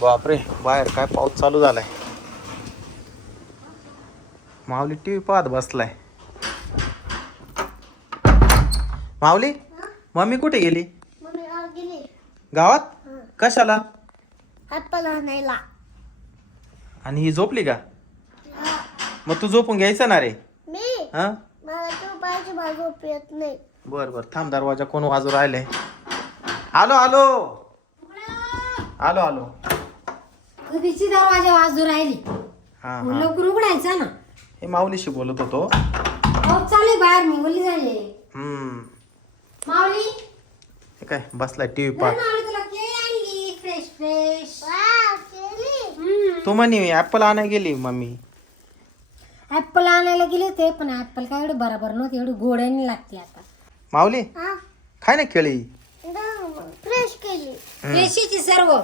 बापरे बाहेर काय पाऊस चालू झालाय माऊली टी व्ही पाहत बसलाय माऊली मम्मी कुठे गेली गावात कशाला आणि ही झोपली का मग तू झोपून घ्यायचं ना रे मी बर बर थांब दरवाजा कोण राहिले आलो आलो ना। आलो आलो, ना। आलो, आलो। दरवाजा वाज राहिली लोक उघडायचा ना हे माऊलीशी बोलत होतो चालेल बाहेर मी मुली झाली माऊली टीव्ही पार केली तू म्हणे ऍपल आणायला गेली मम्मी ऍप आणायला गेले ते पण अप्पल काय बरोबर नव्हते एवढं गोड लागते माऊली काय ना केळी फ्रेश केली फ्रेशीची सर्व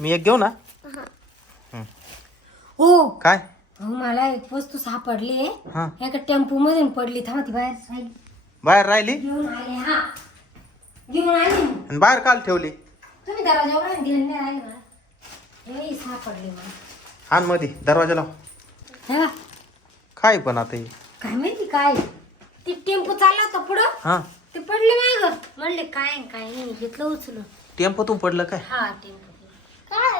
मी एक घेऊ ना हो काय मला एक वस्तू सापडली एका टेम्पो मध्ये पडली थांब ती बाहेर बाहेर राहिली घेऊन आले हा घेऊन आले बाहेर काल ठेवली तुम्ही दराजावर घेणे राहिले सापडली मला आण दरवाजा लाव काय पण आता काय माहिती काय ती टेम्पो चालला होता पुढं हा ते पडले माझ म्हणले काय काय घेतलं उचल टेम्पो तू पडलं काय हा टेम्पो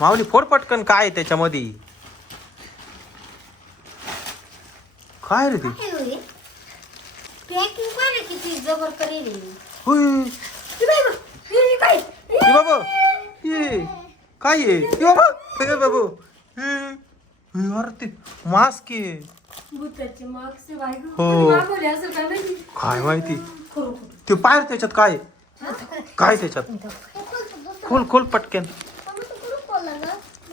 माउली फोड पटकन काय त्याच्यामध्ये काय रे ते बाबा मास्क हो काय माहिती ते बाहेर त्याच्यात काय काय त्याच्यात खोल खोल पटकन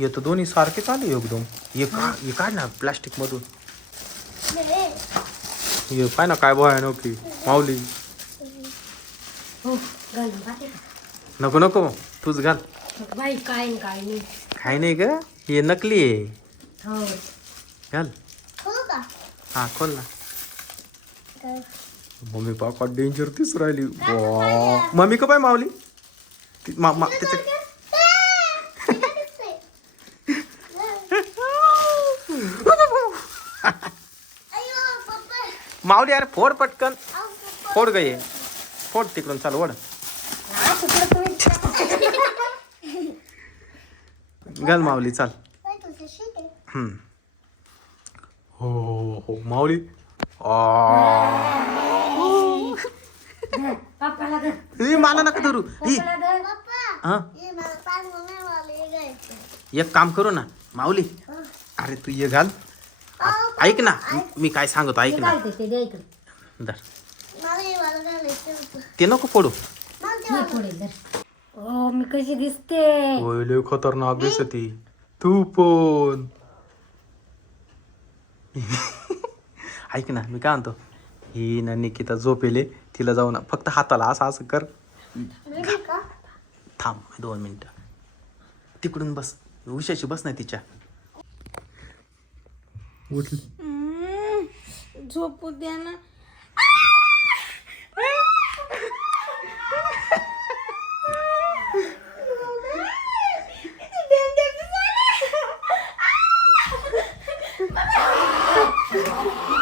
ये तर दोन्ही सारखेच चालेल एकदम एक का हे काय ना प्लास्टिकमधून ये काय ना काय बोया नको माऊली नको नको तूच घाल काय नाही ग ये नकली घाल हा खोल ना मम्मी पापा डेंजर तीच राहिली वा मम्मी का पाय माऊली ती माऊली अरे फोड पटकन फोड गई फोड तिकडून चाल वड घाल माऊली चाल हो हो माऊली मला माला नका धरू ही एक काम करू ना माऊली अरे तू ये घाल ऐक ना मी काय सांगतो ऐक ना ते नको पडू मी कशी दिसते खतरनाक दिसत तू पण ऐक ना मी काय म्हणतो ही ना निकिता झोपेले तिला जाऊ ना फक्त हाताला असं असं कर थांब दोन मिनिट तिकडून बस उशाशी बस ना तिच्या Wurzel. Mm, Turbo-Dirne. Ah! Oh,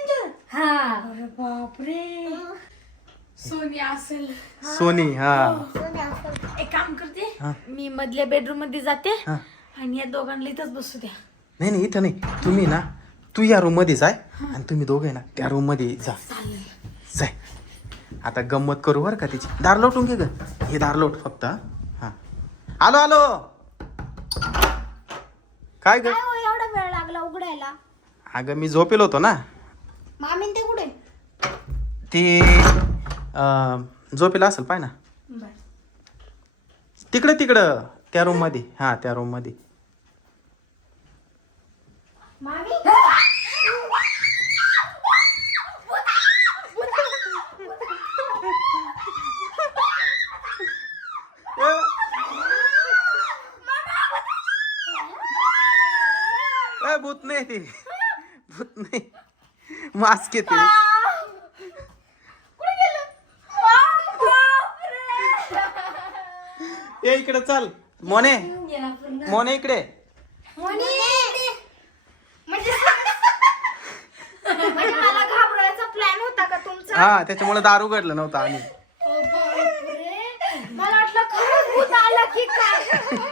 बापरे सोनी हा एक काम करते मी मधल्या बेडरूम मध्ये जाते आणि या दोघांना इथंच बसू द्या नाही नाही इथं नाही तुम्ही ना तू या रूम मध्ये जाय आणि तुम्ही दोघे ना त्या रूम मध्ये जाय आता गंमत करू बर का तिची दार लोटून घे हे दार लोट फक्त हा आलो आलो काय एवढा वेळ लागला उघडायला अगं मी झोपेल होतो ना ती झोपेला असेल पाय ना, ना। तिकडे तिकडं त्या रूम मध्ये हा त्या रूम मध्ये भूत नाही ती भूत नाही मास्क येते ये इकडे चल मोने ना मोने इकडे मोने प्लॅन होता का हा त्याच्यामुळे दार उघडलं नव्हतं आणि मला वाटलं